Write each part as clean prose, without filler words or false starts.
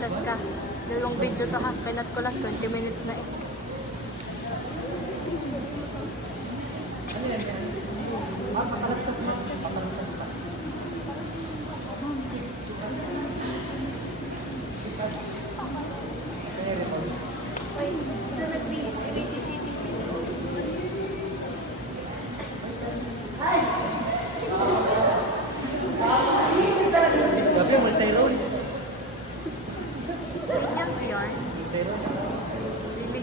mag-adjust ka. Dalawang video to ha. Kinat ko lang 20 minutes na eh. Williams yarn. Really?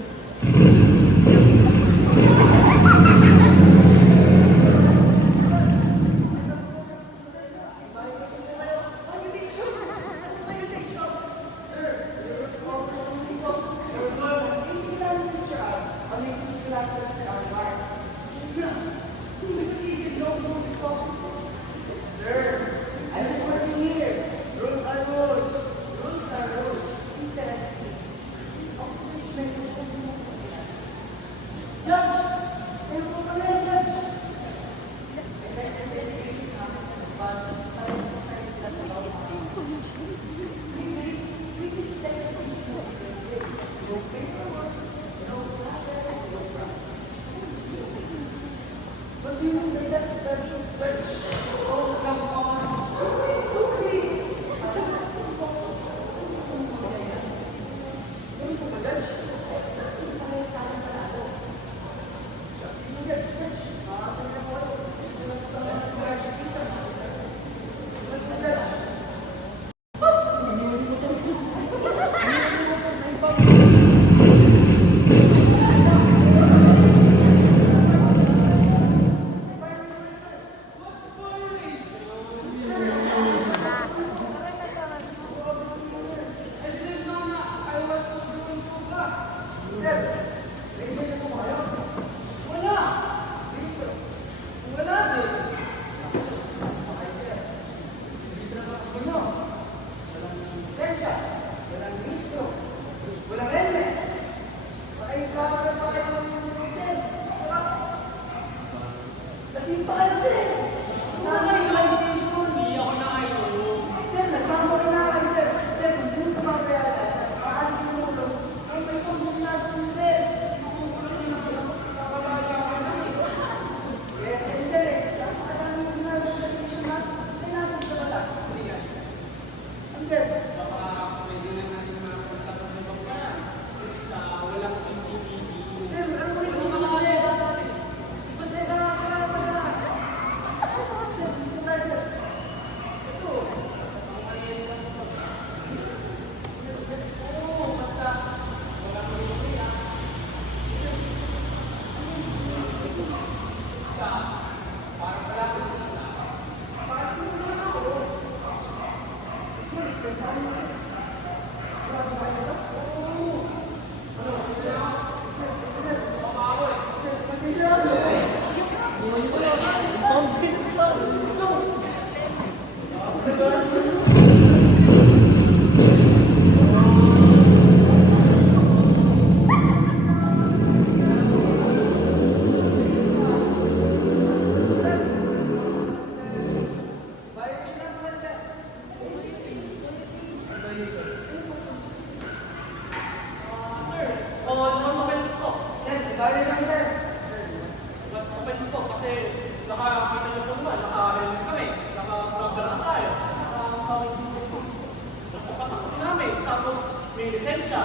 May lisensya,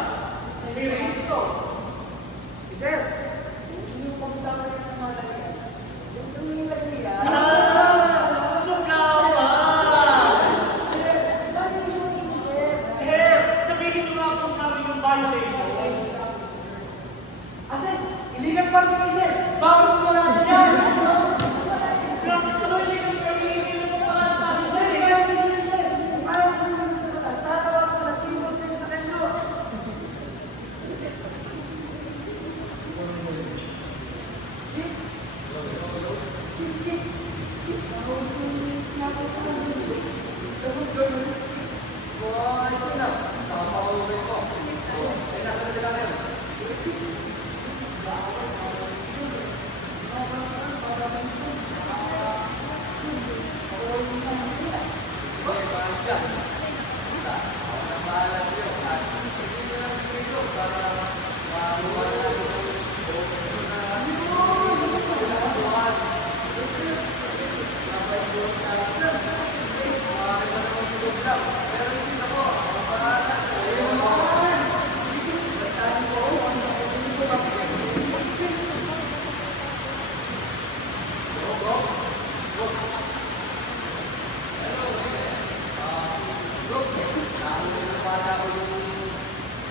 may rehistro. Sir, gusto niyo pag-usapan niyo ng mga lagyan? Yung lagyan. Sukawan! Sir, dami yung mo, sir. Sir, sabihin niyo nga po sa amin yung violation. Sir, illegal parking, sir. Bakit mo wala na dyan? Grabe, ano illegal parking? Hindi mo pala sa amin, sir. Sir, ayaw ko sumunod sa batas. Tatawag ko na keyboard kayo sa kanyo. Bahala sa'yo.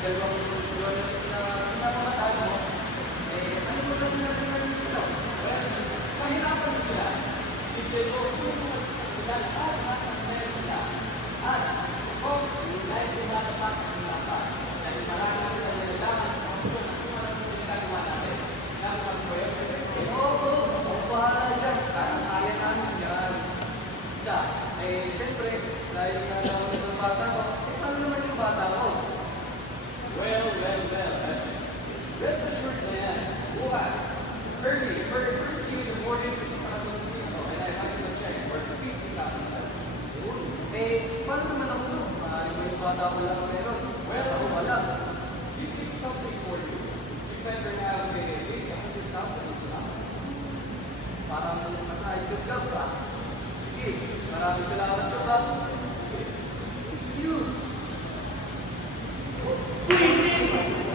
dalawang kilometers na pinapamataan mo, eh, ano mo na natin ito? Well, mahirapan mo sila. Bigyan mo, lalakad, meron sila. At, kung dahil tumatapas ang lapa, dahil marami na sila nilalaman sa mga gusto na kung ano yung ginagawa natin, ng mga proyekto. Oo, bahala dyan. Kaya namin yan. Siya, eh, siyempre, dahil nga naman ng bata ko, eh, paano naman yung bata ko? Well. Rest assured na yan. Bukas, early, first thing in the morning, para sa sino, and I have to check, for 50,000. Eh, paano naman ako doon? Yung bata ko lang meron. Well, ako wala. We pick something for you. You better have a 100,000 is enough. Parang mas-ayos yung job ka. Sige, maraming salamat ka ba? You.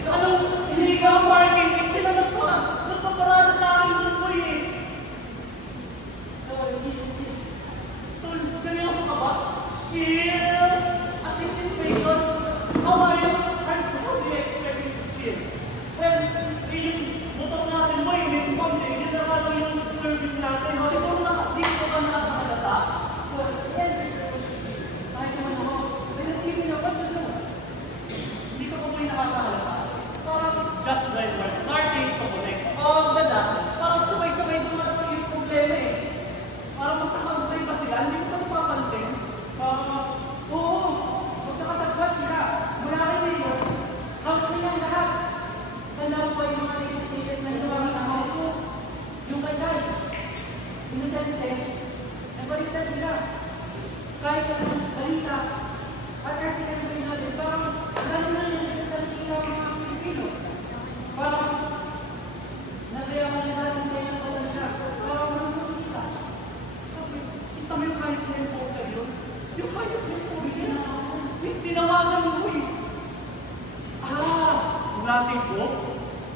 Anong hindi ka ang parking? Eh, sila nagpaparada sa akin doon ko eh. Tol, seryoso ka ba? Chill! At least in Bacon, how are you? How do you expect me to chill? Well, yung motor natin mo, yung pump eh, yun na nga yung service natin. Siguro na, dito ka nakakalata. Well, kahit naman ako, may nag-ibig ako, hindi ka pa po yung nakakahalata. Parang just when we're starting to connect all the dots, parang sabay-sabay dumating yung problema eh. Parang magkakaguloy pa sila, hindi ko pa napapansin. Oo, magkakasagbat sila. Mula kay Mayor, hanggang nilang lahat. Tanda mo pa yung mga latest cases na ginawa ng House, yung kay Inosente, nabaliktad nila. Kahit anong balita, at article ba natin, parang lalo na yung nagtatanong ng mga Pilipino. Parang nagayaman na natin kayo ng patalina. Parang walang kita. Kita mo yung kahit na yung posa yun? Yung kahit na yung posa yun? Yung tinawagan mo eh. Natin ko,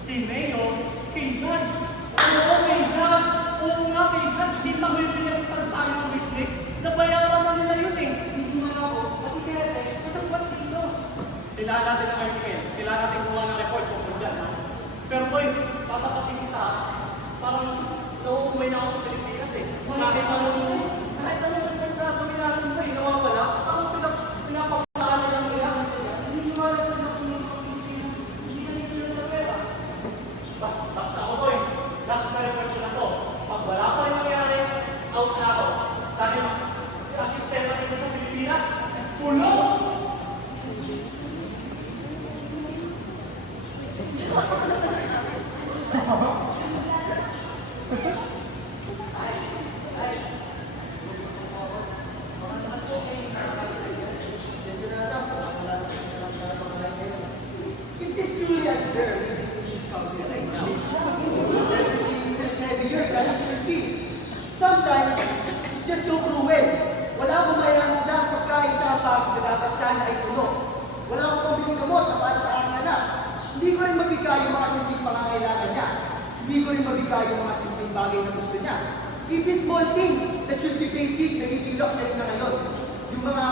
kay Mayor, kay Judge. Oo, kay Judge. Oo nga, kay Judge. Di pa may pinagtan tayo ng witness. Nabayaran na nila yun eh. Hindi man ako. Pati si Hefe, kasangbat dito. Kailangan natin ang article. Kailangan natin kuha ng report tungkol dyan. Pero boy, tatapatin kita. Parang nauumay na ako sa Pilipinas eh. Kahit anong nagpagkakawin natin boy, nawawala. Parang pinapapalaan na lang nila. Hindi naman ako na Pilipinas. Hindi kasi sila sa pera. Basta ako boy, last na report ko na to. Pag wala pa rin nangyari, out na ako. Dahil ang sistema dito sa Pilipinas, pulo! It is truly unfair living in this country right now. Everything is heavier than it should be. Sometimes, it's just so cruel. Wala akong mayroon na pagkain sa hapag na dapat sana ay puno. Wala akong pambiling gamot na para sa aking anak. Hindi ko rin mabigay yung mga simpleng pangangailangan niya. Hindi ko rin mabigay yung mga simpleng bagay na gusto niya. Even small things that should be basic, nagiging luxury na ngayon. Yung mga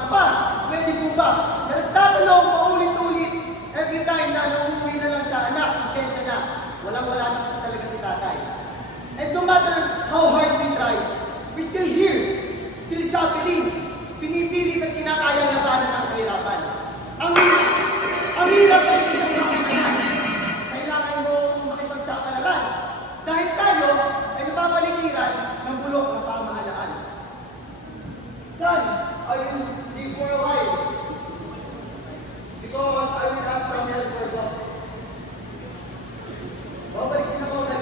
pwede po ba, na nagtatanong paulit-ulit every time na nauuwi na lang sa anak, pasensya na, walang-wala na kasi talaga si tatay. And no matter how hard we try, we're still here, still suffering, pinipilit at kinakayang labanan ang kahirapan. Ang hirap na rin isang kakailangan. Kailangan mo makipagsapalaran. Dahil tayo ay napapaligiran ng bulok na pamahalaan. Son, I will leave for a while. Because I will ask some help for God. Babalik din ako na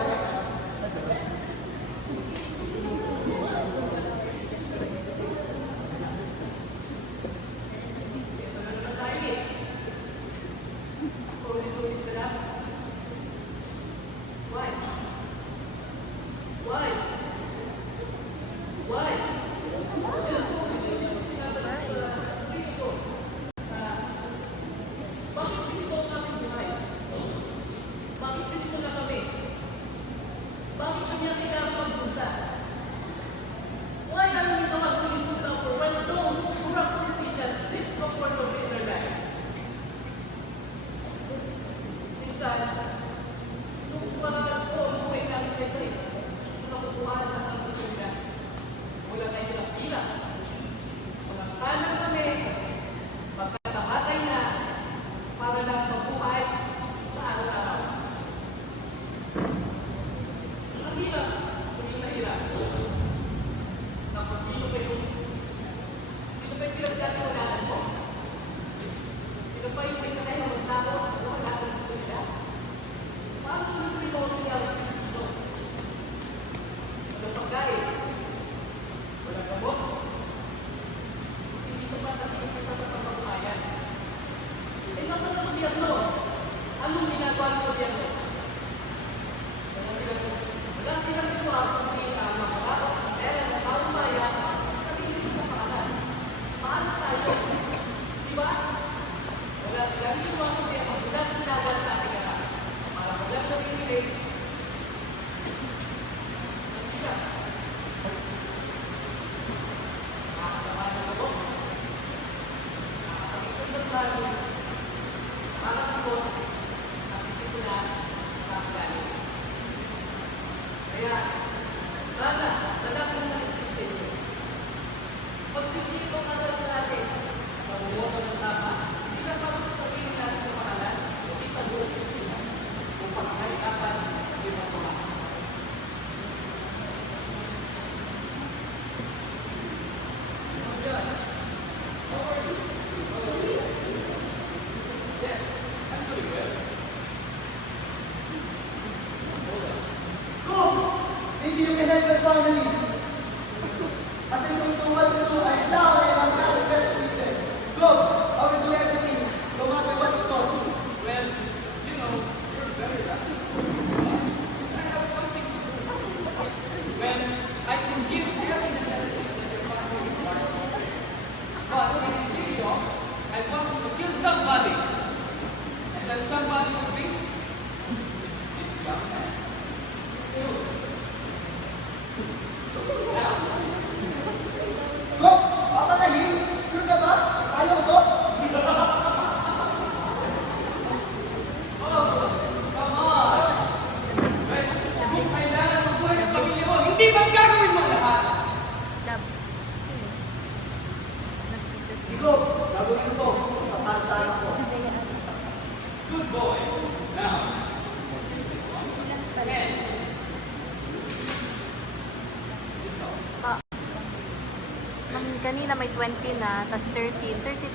Hindi yung Hinayman family. As I don't know what to do, I now I am not going to do it. Go! I will do everything, no matter what it costs me. Well, you know, you're very lucky. Because I have something to do. When I can give every necessities that your family requires. But in exchange of, I want you to kill somebody. And that somebody will be this young man. Go! Papatayin? Sure ka ba? Ayaw ko? Come on! Well, kung kailangan mo buhay ng pamilya mo, hindi ba't gagawin mo lahat? Love. Sino? Na-speaker. Iko, gagawin ko sa para sa anak ko. Good boy. Now, Kanina may 20 na, tas 13, 33.